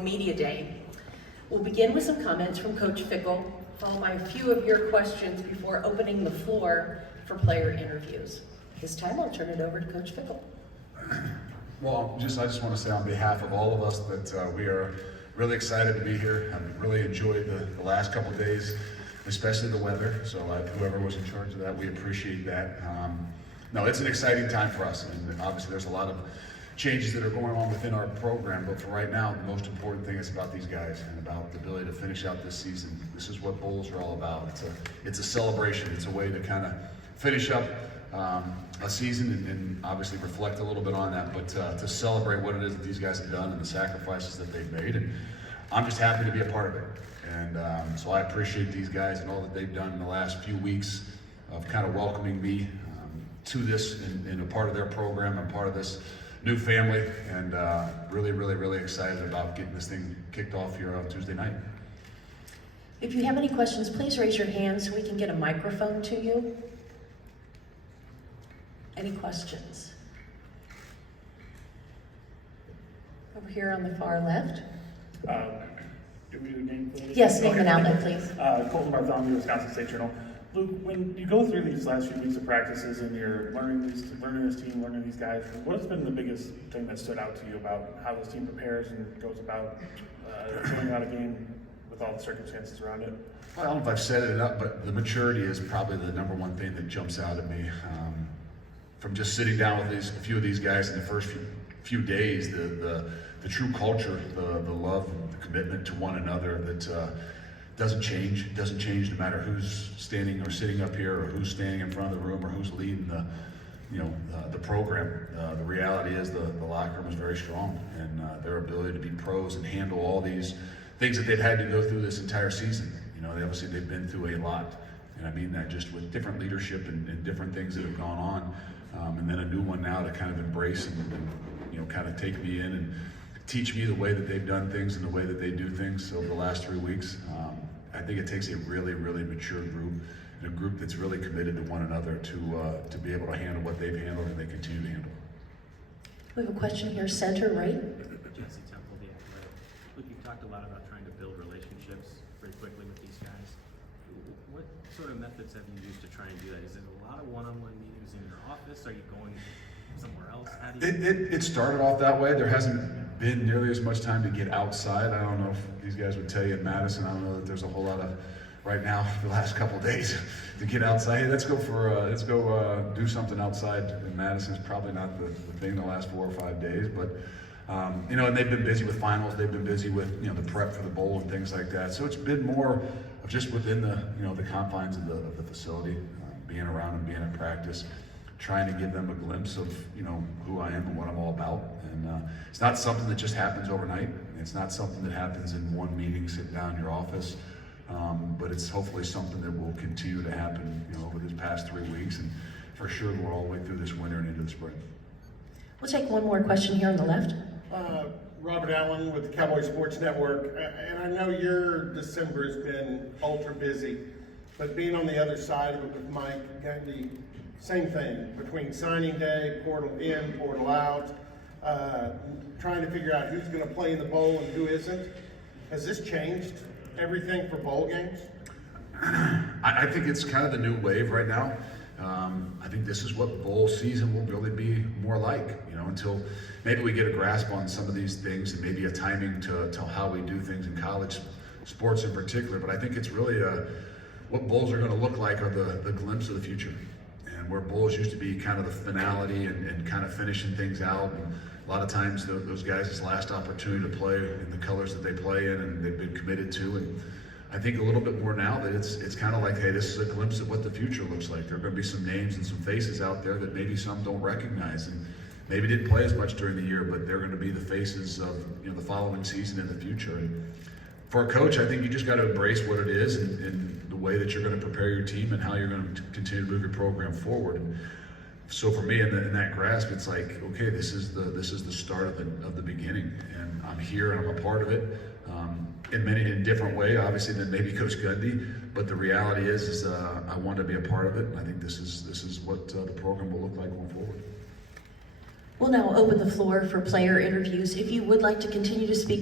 Media Day. We'll begin with some comments from Coach Fickell, followed by a few of your questions before opening the floor for player interviews. This time I'll turn it over to Coach Fickell. Well, I just want to say on behalf of all of us that we are really excited to be here. I've really enjoyed the last couple of days, especially the weather. So whoever was in charge of that, we appreciate that. No, it's an exciting time for us, and obviously there's a lot of changes that are going on within our program, but for right now, the most important thing is about these guys and about the ability to finish out this season. This is what bowls are all about. It's a celebration. It's a way to kind of finish up a season and obviously reflect a little bit on that, but to celebrate what it is that these guys have done and the sacrifices that they've made. And I'm just happy to be a part of it. And so I appreciate these guys and all that they've done in the last few weeks of kind of welcoming me to this and a part of their program and part of this new family, and really excited about getting this thing kicked off here on Tuesday night. If you have any questions, please raise your hand so we can get a microphone to you. Any questions? Over here on the far left. Do we do a name, please? Yes, name and outlet, please. Colton Bartholomew, Wisconsin State Journal. Luke, when you go through these last few weeks of practices and you're learning this team, learning these guys, what has been the biggest thing that stood out to you about how this team prepares and goes about filling out a game with all the circumstances around it? I don't know if I've set it enough, but the maturity is probably the number one thing that jumps out at me. From just sitting down with a few of these guys in the first few days, the true culture, the love, the commitment to one another that doesn't change. It doesn't change no matter who's standing or sitting up here or who's standing in front of the room or who's leading the program. The reality is the locker room is very strong, and their ability to be pros and handle all these things that they've had to go through this entire season. They've been through a lot, and I mean that just with different leadership and different things that have gone on, and then a new one now to kind of embrace and kind of take me in and teach me the way that they've done things and the way that they do things over the last 3 weeks. I think it takes a really mature group, and a group that's really committed to one another to be able to handle what they've handled and they continue to handle. We have a question here, center right. Jesse Temple, the Athletic. Look, you've talked a lot about trying to build relationships very quickly with these guys. What sort of methods have you used to try and do that? Is it a lot of one-on-one meetings in your office? Are you going somewhere else? How do you... It started off that way. There hasn't been nearly as much time to get outside. I don't know if these guys would tell you in Madison. I don't know that there's a whole lot of right now the last couple of days to get outside. Hey, let's go do something outside in Madison. Is probably not the thing the last 4 or 5 days, but and they've been busy with finals. They've been busy with the prep for the bowl and things like that. So it's been more of just within the confines of the facility, being around and being at practice, trying to give them a glimpse of who I am and what I'm all about. And it's not something that just happens overnight. It's not something that happens in one meeting, sitting down in your office. But it's hopefully something that will continue to happen over these past 3 weeks, and for sure we're all the way through this winter and into the spring. We'll take one more question here on the left. Robert Allen with the Cowboy Sports Network, and I know your December has been ultra busy, but being on the other side of it with Mike Gundy, same thing, between signing day, portal in, portal out, trying to figure out who's going to play in the bowl and who isn't. Has this changed everything for bowl games? I think it's kind of the new wave right now. I think this is what bowl season will really be more like, until maybe we get a grasp on some of these things and maybe a timing to how we do things in college sports in particular. But I think it's really what bowls are going to look like are the glimpse of the future. And where bowls used to be kind of the finality and kind of finishing things out. And a lot of times those guys' last opportunity to play in the colors that they play in and they've been committed to. And I think a little bit more now that it's kind of like, hey, this is a glimpse of what the future looks like. There are going to be some names and some faces out there that maybe some don't recognize and maybe didn't play as much during the year, but they're going to be the faces of the following season in the future. And for a coach, I think you just got to embrace what it is and the way that you're going to prepare your team and how you're going to continue to move your program forward. And so for me, in that grasp, it's like, okay, this is the start of the beginning, and I'm here and I'm a part of it in different way, obviously, than maybe Coach Gundy. But the reality is I want to be a part of it, and I think this is what the program will look like going forward. We'll now open the floor for player interviews. If you would like to continue to speak